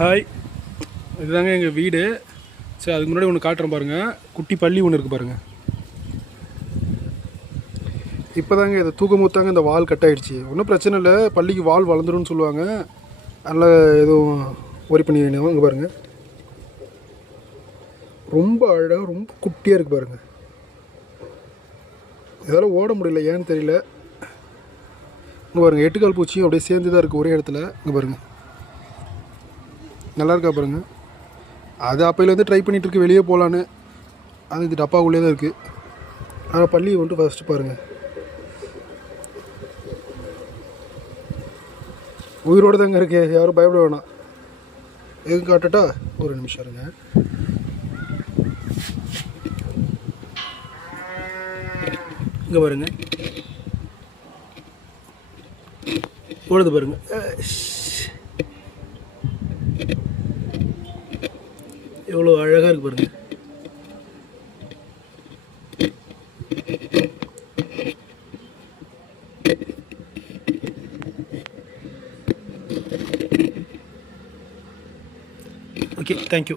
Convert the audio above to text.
Hi, இதுதாங்க எங்கள் வீடு. சரி, அதுக்கு முன்னாடி ஒன்று காட்டுறேன் பாருங்கள். குட்டி பள்ளி ஒன்று இருக்குது பாருங்கள். இப்போ தாங்க இதை தூக்கம் ஊற்றாங்க, இந்த வால் கட் ஆகிடுச்சி. ஒன்றும் பிரச்சனை இல்லை, பள்ளிக்கு வால் வளர்ந்துரும்னு சொல்லுவாங்க. நல்லா எதுவும் ஒரி பண்ணி வேணும். இங்கே பாருங்கள், ரொம்ப அழகாக ரொம்ப குட்டியாக இருக்குது பாருங்கள். இதெல்லாம் ஓட முடியல, ஏன்னு தெரியல. இங்கே பாருங்கள், எட்டுக்கால் பூச்சியும் அப்படியே சேர்ந்து தான் இருக்குது ஒரே இடத்துல. இங்கே பாருங்கள், நல்லா இருக்கா பாருங்கள். அது அப்போலேருந்து ட்ரை பண்ணிகிட்ருக்கு வெளியே போகலான்னு. அது இது டப்பாக்குள்ளே தான் இருக்குது. ஆனால் பள்ளியை வந்துட்டு ஃபஸ்ட்டு பாருங்கள், உயிரோடு தாங்க இருக்கு. யாரும் பயப்பட வேணாம். எதுவும் காட்டட்டா? ஒரு நிமிஷம் இருங்க. இங்கே பாருங்க, ஓடுது பாருங்க. எவ்வளோ அழகாக இருக்கு பாருங்க. Okay, thank you.